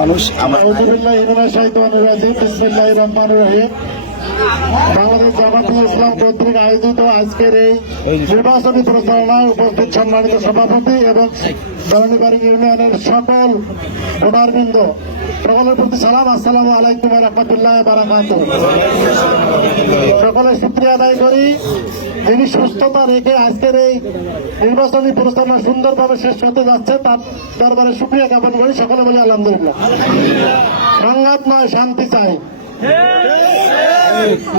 মানুষ। আমার বাংলাদেশ জামাতি ইসলাম কর্তৃক আয়োজিত আজকের এই নির্বাচনী প্রচারণায় উপস্থিত সম্মানিত সভাপতি এবং ধরণীবাড়ি ইউনিয়নের সকল ভোটারবৃন্দ সকলের প্রতি সালাম, আসসালামু আলাইকুম রহমতুল্লাহ বারাকাত সকলে শুক্রিয়া আদায় করি। যিনি সুস্থতা রেখে আজকের এই নির্বাচনী প্রচারণা সুন্দরভাবে শেষ হতে যাচ্ছে, তার দরবারে শুক্রিয়া জ্ঞাপন করি। সকলে বলে আলহামদুলিল্লাহ। সংঘাত নয়, শান্তি চাই।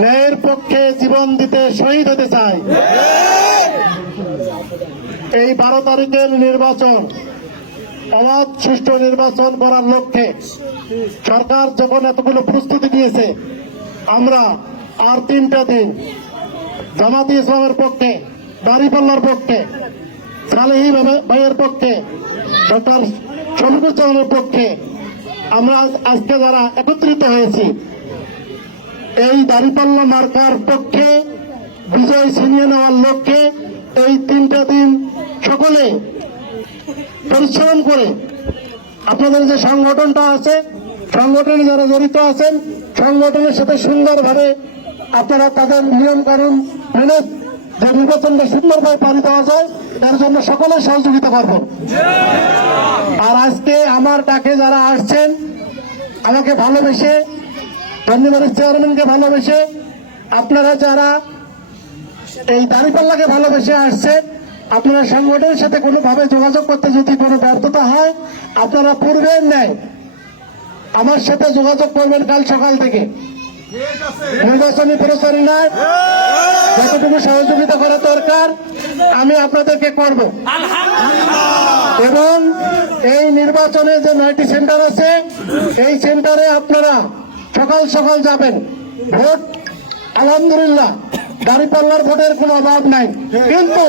ন্যায়ের পক্ষে জীবন দিতে শহীদ হতে চাই এই বারো তারিখের নির্বাচন, অবাধ সুষ্ঠু নির্বাচন করার লক্ষ্যে সরকার যখন এতগুলো প্রস্তুতি নিয়েছে, আমরা আর তিনটা দিন জামাতি ইসলামের পক্ষে, দাঁড়িপাল্লার পক্ষে, সালেহি ভাইয়ের পক্ষে, ডক্টর শফিকুজ্জামানের পক্ষে আমরা আজকে যারা একত্রিত হয়েছি এই দাঁড়িপাল্লা মার্কার পক্ষে বিজয় ছিনিয়ে নেওয়ার লক্ষ্যে এই তিনটা দিন সকলে পরিশ্রম করে আপনাদের যে সংগঠনটা আছে, সংগঠনে যারা জড়িত আছেন, সংগঠনের সাথে সুন্দরভাবে আপনারা তাদের নিয়ম কানুন মেনে যে নির্বাচনটা সুন্দরভাবে পানি দেওয়া যায়, তার জন্য সকলে সহযোগিতা করবেন আর আজকে আমার ডাকে যারা আসছেন, আমাকে ভালোবেসে ধন্যবাদের চেয়ারম্যানকে ভালোবেসে আপনারা যারা এই দাঁড়িপাল্লাকে ভালোবেসে আসছেন আপনারা সংগঠনের সাথে কোনোভাবে যোগাযোগ করতে যদি কোনো ব্যর্থতা হয় আপনারা পূর্বের নেয় আমার সাথে যোগাযোগ করবেন কাল সকাল থেকে। নির্বাচনী প্রচারণায় যতটুকু সহযোগিতা করা দরকার আমি আপনাদেরকে করব। এবং এই নির্বাচনে যে নয়টি সেন্টার আছে এই সেন্টারে আপনারা সকাল সকাল যাবেন। ভোট, আলহামদুলিল্লাহ। দাঁড়িপাল্লার ভোটের কোনো অভাব নাই। কিন্তু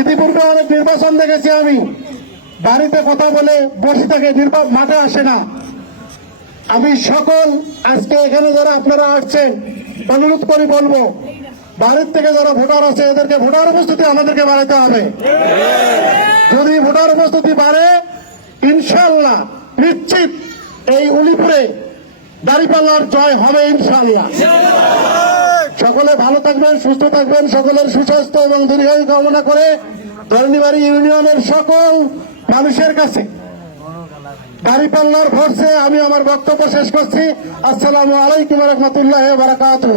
ইতিপূর্বে অনেক নির্বাচন দেখেছি আমি। বাড়িতে কথা বলে বসে থেকে নির্বাচন মাঠে আসে না। আমি সকল আজকে এখানে যারা আপনারা আসছেন, অনুরোধ করি বলব, বাড়ির থেকে যারা ভোটার আছে, এদেরকে ভোটার উপস্থিতি আমাদেরকে বাড়াতে হবে। যদি ভোটার উপস্থিতি বাড়ে ইনশাল্লাহ নিশ্চিত এই উলিপুরে দাঁড়িপাল্লার জয় হবে ইনশাআল্লাহ। সকলে ভালো থাকবেন, সুস্থ থাকবেন, সকলের সুস্বাস্থ্য এবং দীর্ঘায়ু কামনা করে ধরণীবাড়ি ইউনিয়নের সকল মানুষের কাছে দাঁড়িপাল্লার ভরসে আমি আমার বক্তব্য শেষ করছি। আসসালামু আলাইকুম রহমতুল্লাহ বারাকাতুহ।